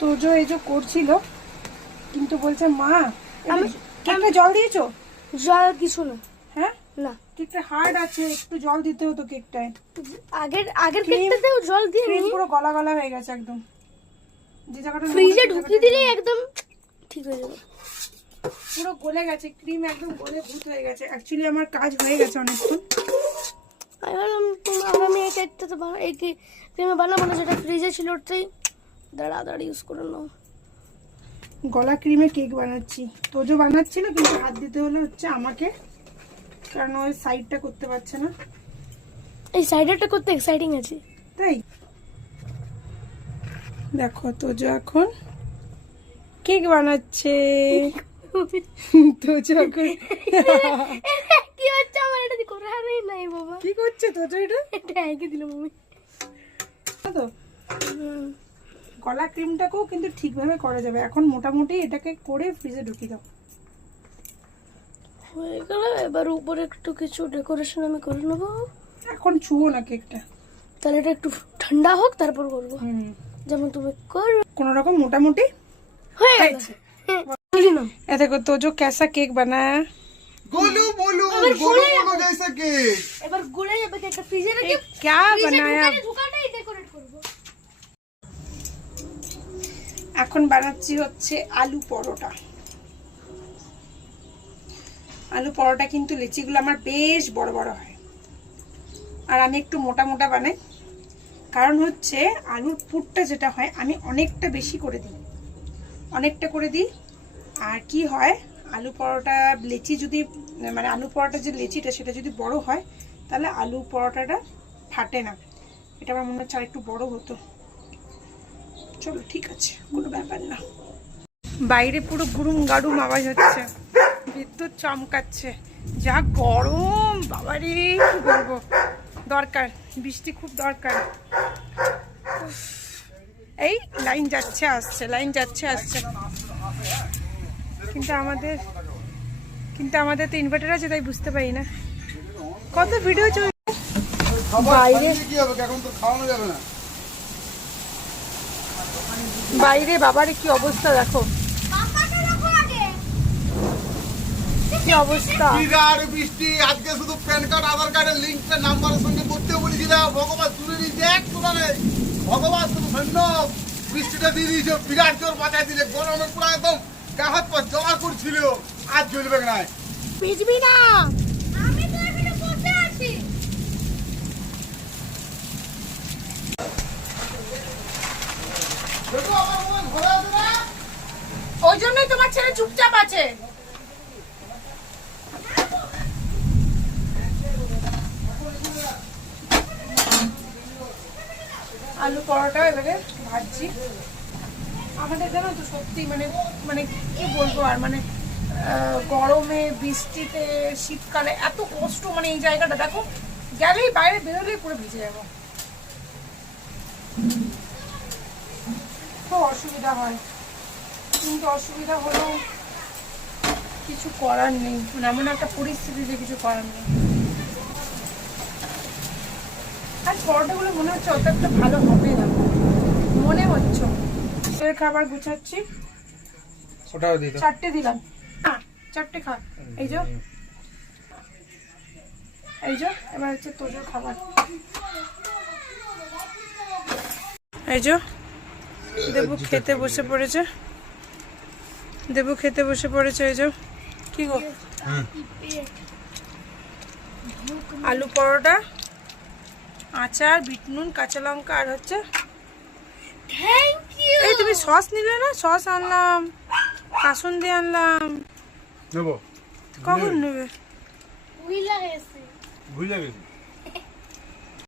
তো যে এই যে করছিল কিন্তু বলছে মা আমি- কেকটা জল দিয়েছ? জল কিছু না। হ্যাঁ? না। কেকটা হার্ড আছে একটু জল দিতে হতো কেকটায়। আগের আগের কেকটাতেও জল দিয়ে নি পুরো গলা গলা হয়ে গেছে একদম। যে জায়গাটা ফ্রিজে ঢুকিয়ে দিলে একদম ঠিক হয়ে যাবে। পুরো গলে গেছে ক্রিম একদম গলে ভূত হয়ে গেছে। অ্যাকচুয়ালি আমার কাজ হয়ে গেছে অনেকক্ষণ। আমি আমি এই কেকটা তো এই ক্রিমে বানাবো না যেটা ফ্রিজে ছিল ওটাই দাঁড়া দাঁড়া ইউজ করে নাও। গলা ক্রিমে কেক বানাচ্ছি। তোজো বানাচ্ছিল কিন্তু হাত দিতে হলো হচ্ছে আমাকে কারণ ওই সাইডটা করতে পারছে না। এই সাইডারটা করতে এক্সাইটিং আছে। তাই? দেখো তোজো এখন কেক বানাচ্ছে। তোজো এখন কি হচ্ছে আমার? এটা করারই নাই বাবা। কি করছে তোজো এটা? এটা এঁকে দিলাম আমি তো। গলা ক্রিমটাকেও কিন্তু ঠিকভাবে করা যাবে এখন মোটামুটি এটাকে করে ফ্রিজে ঢুকিয়ে দাও হয়ে গেল এবার উপরে একটু কিছু ডেকোরেশন আমি করে নেবো এখন ছুঁয়ো না কেকটা তাহলে এটা একটু ঠান্ডা হোক তারপর করবো হুম যেমন তুমি করো কোনো রকম মোটামুটি হয়ে গেল হয়েছে। বুঝলি না এ দেখো তোজো कैसा केक बनाया गोलू बोलू अगर गोलू बोले- बोलू जैसे केक এবার গলে যাবে কেকটা ফ্রিজে রেখে ये क्या ফ্রিজে बनाया এখন বানাচ্ছি হচ্ছে আলু পরোটা। আলু পরোটা কিন্তু লিচিগুলো আমার বেশ বড় বড় হয়। আর আমি একটু মোটা মোটা বানাই। কারণ হচ্ছে আলুর পুরটা যেটা হয়, আমি অনেকটা বেশি করে দিই। অনেকটা করে দিই। আর কি হয়, আলু পরোটা লেচি যদি মানে আলু পরোটা যে লেচিটা সেটা যদি বড় হয়, তাহলে আলু পরোটাটা ফাটে না। এটা আমার মনে হচ্ছে আর একটু বড় হতো। চলো ঠিক আছে কোনো ব্যাপার না। বাইরে পুরো গুরুম গাড়ুম আওয়াজ হচ্ছে। বিদ্যুৎ চমকাচ্ছে। যা গরম বাবারে কি বলব? দরকার বৃষ্টি খুব দরকার। উফ, এই লাইন যাচ্ছে আসছে লাইন যাচ্ছে আসছে। কিন্তু আমাদের কিন্তু আমাদের তো ইনভার্টার আছে তাই বুঝতে পারি না। কত ভিডিও চলছে? বাইরে কি হবে এখন তো খাওয়ানো যাবে না বাইরে বাবারে কি অবস্থা দেখো। কি অবস্থা? বিরাট বৃষ্টি আজকে শুধু প্যান কার্ড আধার কার্ডের লিঙ্কটা নাম্বারের সঙ্গে করতে বলেছিলাম। ভগবান শুনে নিয়েছে এক শোনা নেই ভগবান শুধু ধন্য বৃষ্টিটা দিয়ে দিয়েছে বিরাট জোর বাঁচাই দিলে। গরমে পুরো একদম জমা করছিল। জ্বলবে না। ভিজবি না আমি তো এখানে বসে আছি দেখো আমার মনে ঘরে আছে না ওই জন্যই তোমার ছেলে চুপচাপ আছে। আলু পরোটা এবারে ভাজছি। আমাদের জানো তো সত্যি মানে মানে কি বলব আর মানে গরমে, বৃষ্টিতে, শীতকালে এত কষ্ট মানে এই জায়গাটা, দেখো, গেলেই বাইরে বেরোলেই পুরো ভিজে যাব। খুব অসুবিধা হয়। কিন্তু অসুবিধা হলো কিছু করার নেই। মানে এমন একটা পরিস্থিতিতে কিছু করার নেই। আজ পরোটাগুলো মনে হচ্ছে অত একটা ভালো হবে না। মনে হচ্ছে। এর খাবার গুছাচ্ছি। ওটাও চারটে দিলাম। হ্যাঁ চারটে খা। এই যে। এই যে এবার হচ্ছে তোজোর খাবার। এই যে দেবু খেতে বসে পড়েছে। দেবু খেতে বসে পড়েছে এই যে। কি গো? আলু পরোটা আচার বিট নুন কাঁচা লঙ্কা আর হচ্ছে এই তুমি সস নিলে না? সস আনলাম কাসুন দিয়ে আনলাম। নেব। কখন নেবে। উইলা এসে ভুলে গেছি।